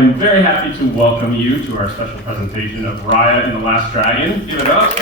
I'm very happy to welcome you to our special presentation of Raya and the Last Dragon. Give it up.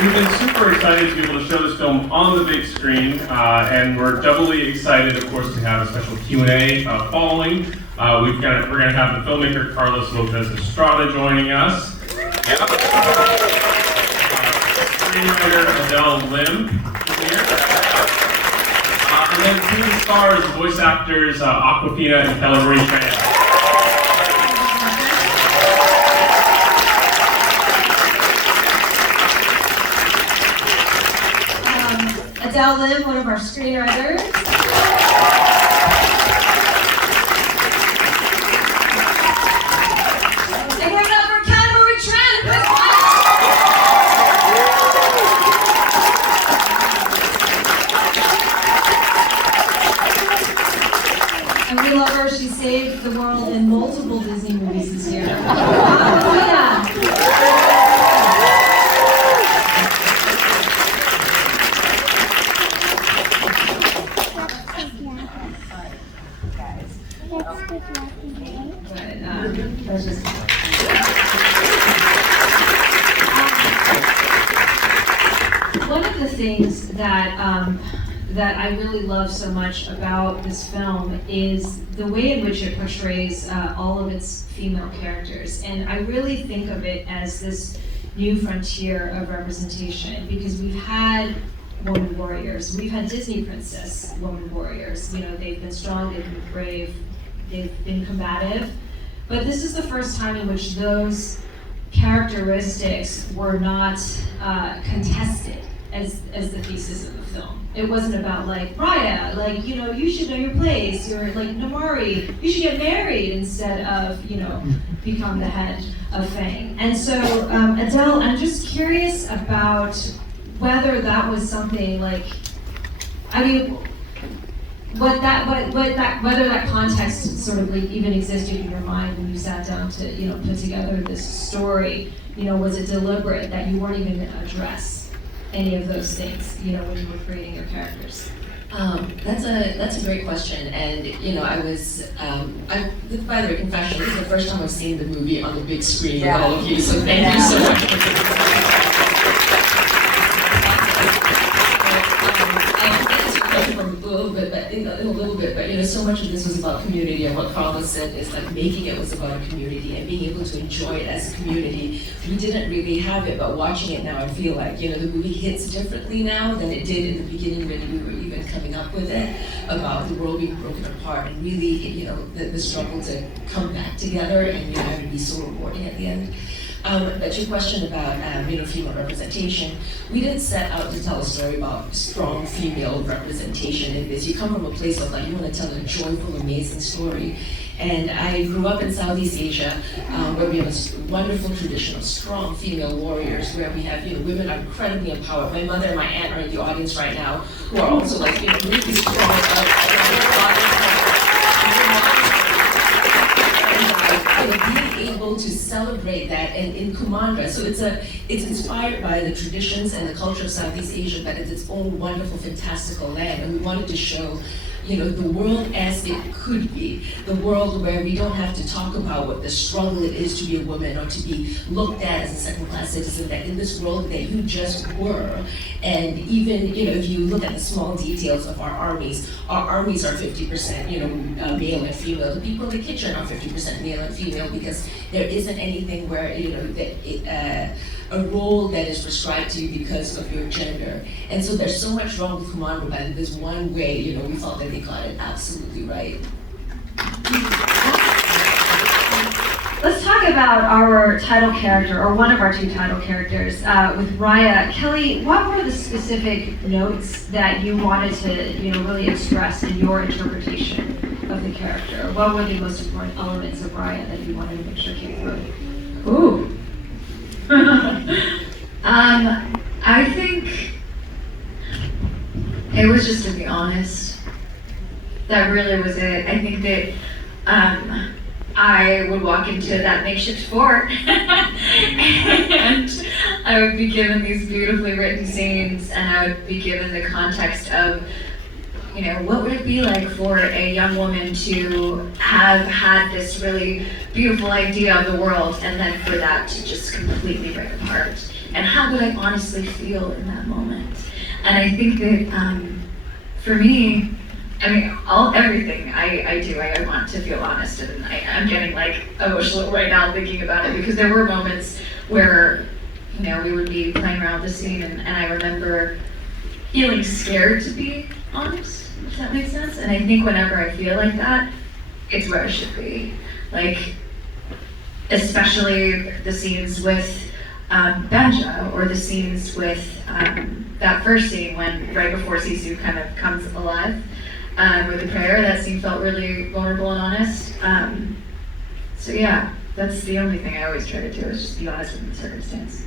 We've been super excited to be able to show this film on the big screen, and we're doubly excited, of course, to have a special Q&A following. We're going to have the filmmaker Carlos Lopez Estrada joining us. Screenwriter Adele Lim is here. And then two stars, voice actors Awkwafina and CelebrityStreet. Adele Lim, one of our screenwriters. And we're up for Tran. And we love her. She saved the world in multiple Disney movies this year. One of the things that I really love so much about this film is the way in which it portrays all of its female characters. And I really think of it as this new frontier of representation, because we've had woman warriors, we've had Disney princess woman warriors. You know, they've been strong, they've been brave, they've been combative. But this is the first time in which those characteristics were not contested as the pieces of the film. It wasn't about like, Raya, like, you know, you should know your place, or like, Namari, you should get married instead of, you know, become the head of Fang. And so, Adele, I'm just curious about whether that was something like, I mean, whether that context sort of like even existed in your mind when you sat down to, you know, put together this story. You know, was it deliberate that you weren't even going to address any of those things, you know, when you were creating your characters? That's a great question, and you know, by the way, confession, this is the first time I've seen the movie on the big screen with all of you, so thank you so much for this. In a little bit, but you know, so much of this was about community, and what Carlos said is like making it was about a community and being able to enjoy it as a community. We didn't really have it, but watching it now, I feel like, you know, the movie hits differently now than it did in the beginning when we were even coming up with it, about the world being broken apart and really, you know, the struggle to come back together, and you know, having to be so rewarding at the end. But your question about you know, female representation, we didn't set out to tell a story about strong female representation in this. You come from a place of like, you want to tell a joyful, amazing story. And I grew up in Southeast Asia, where we have a wonderful tradition of strong female warriors, where we have, you know, women are incredibly empowered. My mother and my aunt are in the audience right now, who are also like, you know, really strong. Being able to celebrate that, and in Kumandra, so it's inspired by the traditions and the culture of Southeast Asia, but it's its own wonderful, fantastical land, and we wanted to show, you know, the world as it could be, the world where we don't have to talk about what the struggle it is to be a woman or to be looked at as a second-class citizen, that in this world that you just were. And even, you know, if you look at the small details of our armies are 50%, you know, male and female. The people in the kitchen are 50% male and female, because there isn't anything where, you know, that a role that is prescribed to you because of your gender. And so there's so much wrong with Kumandra, but in this one way, you know, we thought that they got it absolutely right. Let's talk about our title character, or one of our two title characters, with Raya. Kelly, what were the specific notes that you wanted to, you know, really express in your interpretation of the character? What were the most important elements of Raya that you wanted to make sure came through? Ooh. I think it was just to be honest. That really was it. I think that I would walk into that makeshift fort and I would be given these beautifully written scenes, and I would be given the context of you know, what would it be like for a young woman to have had this really beautiful idea of the world and then for that to just completely break apart? And how would I honestly feel in that moment? And I think that for me, I mean, everything I do, I want to feel honest, and I'm getting like emotional right now thinking about it, because there were moments where, you know, we would be playing around with the scene, and I remember feeling scared to be honest, if that makes sense. And I think whenever I feel like that, it's where I should be. Like, especially the scenes with Benja, or the scenes with that first scene when, right before Sisu kind of comes alive with the prayer, that scene felt really vulnerable and honest. So yeah, that's the only thing I always try to do, is just be honest with the circumstance.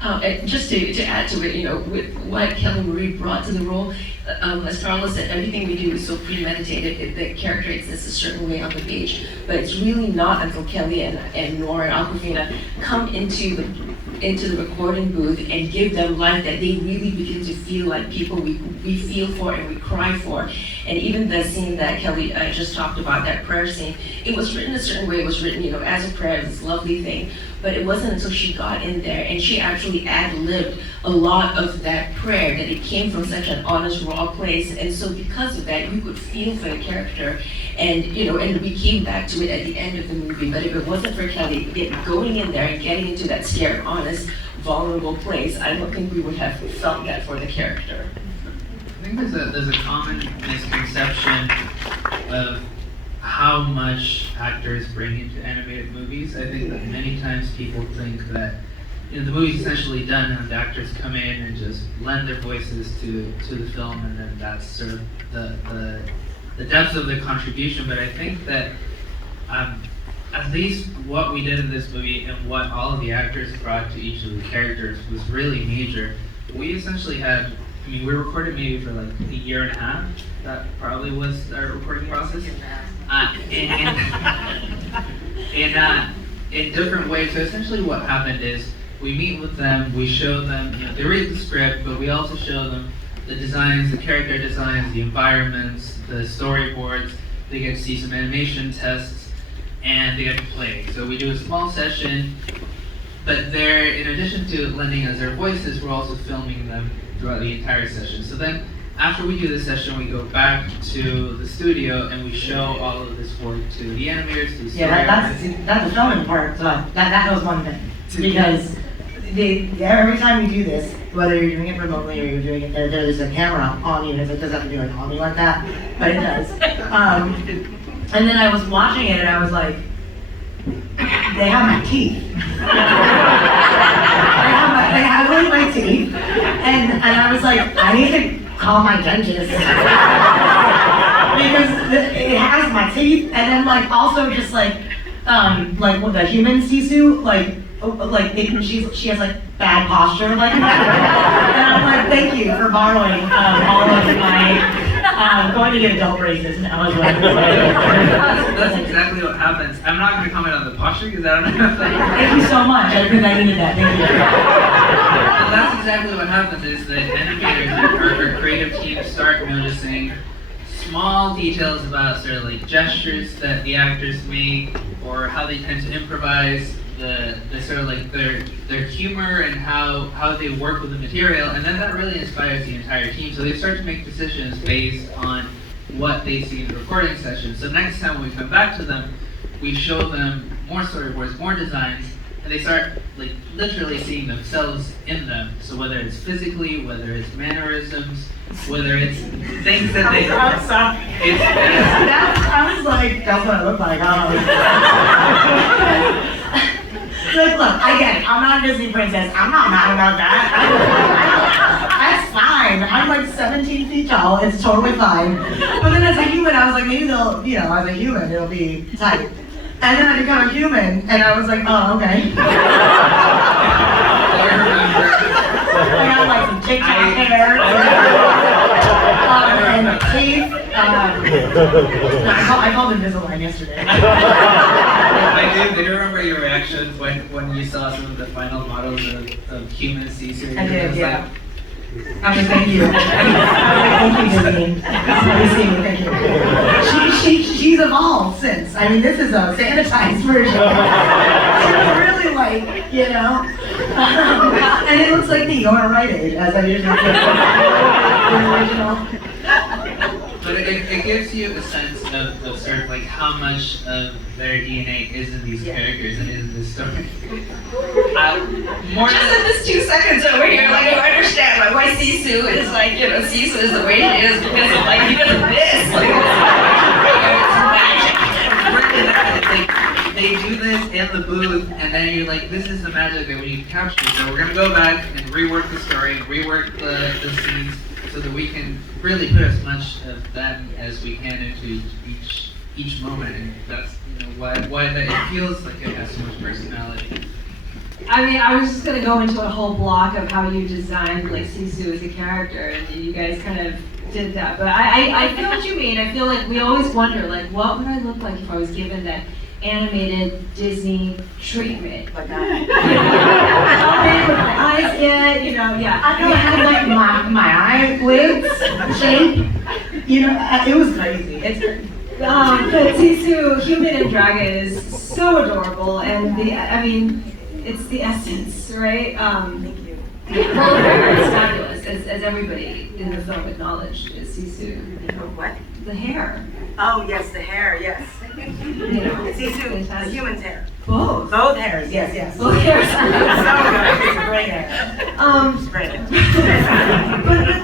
And just to add to it, you know, with what Kelly Marie brought to the role, as Carla said, everything we do is so premeditated. The character exists a certain way on the page, but it's really not until Kelly and Nora and Awkwafina come into the recording booth and give them life that they really begin to feel like people we feel for and we cry for. And even the scene that Kelly just talked about, that prayer scene, it was written a certain way. It was written, you know, as a prayer, this lovely thing. But it wasn't until she got in there and she actually ad-libbed a lot of that prayer that it came from such an honest, raw place. And so because of that, you could feel for the character. And, you know, and we came back to it at the end of the movie. But if it wasn't for Kelly going in there and getting into that scared, honest, vulnerable place, I don't think we would have felt that for the character. I think there's a common misconception of how much actors bring into animated movies. I think that many times people think that, you know, the movie's essentially done and the actors come in and just lend their voices to the film, and then that's sort of the depth of the contribution. But I think that at least what we did in this movie and what all of the actors brought to each of the characters was really major. We essentially had, I mean, we recorded maybe for like a year and a half. That probably was our recording process. In different ways. So essentially what happened is we meet with them, we show them, you know, they read the script, but we also show them the designs, the character designs, the environments, the storyboards. They get to see some animation tests, and they get to play. So we do a small session, but they're, in addition to lending us their voices, we're also filming them throughout the entire session. So then, after we do this session, we go back to the studio and we show all of this work to the animators, to the story artists. That's the filming part. So that was one thing, because every time you do this, whether you're doing it remotely or you're doing it there's a camera on you. It doesn't have to be like on you like that, but it does. And then I was watching it and I was like, they have my teeth. They have really my teeth, and I was like, I need to call my dentist because it has my teeth, and then like also just like with the human Sisu, she has like bad posture like that, and I'm like, thank you for borrowing all of my. I'm going to get adult braces now as well. That's exactly what happens. I'm not going to comment on the posture because I don't know. Thank you so much. I needed that. Thank you. Well, that's exactly what happens is that animators or creative teams start noticing small details about sort of like gestures that the actors make, or how they tend to improvise, the sort of like their humor and how they work with the material, and then that really inspires the entire team. So they start to make decisions based on what they see in the recording session. So next time when we come back to them, we show them more storyboards, more designs, and they start like literally seeing themselves in them. So whether it's physically, whether it's mannerisms, whether it's things that they I was like, that's what I look like. Look, I get it. I'm not a Disney princess. I'm not mad about that. That's fine. I'm like 17 feet tall. It's totally fine. But then as a human, I was like, maybe they'll, you know, as a human, it'll be tight. And then I become a human, and I was like, oh, okay. I got like some TikTok hair. And teeth. I called Invisalign yesterday. I do remember your reaction when you saw some of the final models of human Sisu. I did, yeah. I mean, thank you. Thank you, Disney. Thank you. She's evolved since. I mean, this is a sanitized version. She's really like, you know. And it looks like me, going to Rite Aid, as I usually do. The original. But it gives you a sense of sort of like how much of their DNA is in these characters and in this story. More Just in this 2 seconds over here, like you understand like why Sisu is like, you know, Sisu is the way she is because of like, because of this. Like, it's magic. they do this in the booth, and then you're like, this is the magic that we need to capture. So we're gonna go back and rework the story, rework the scenes, so that we can really put as much of them as we can into each moment. And that's, you know, why it feels like it has so much personality. I mean, I was just gonna go into a whole block of how you designed like Sisu as a character, and you guys kind of did that. But I feel what you mean. I feel like we always wonder, like, what would I look like if I was given that animated Disney treatment? Like that. How big would my eyes get? You know, yeah. I know I had like my eyelids shape. You know, it was crazy. It's But Sisu, human and dragon, is so adorable, and I mean, it's the essence, right? Well, the hair is fabulous, as everybody in the film acknowledged, is Sisu. What? The hair. Oh, yes, the hair, yes. You know, It's Sisu, the human's hair. both. Both hairs, yes, yes. Both hairs. It's so good. It's great hair. Um, It's great hair. but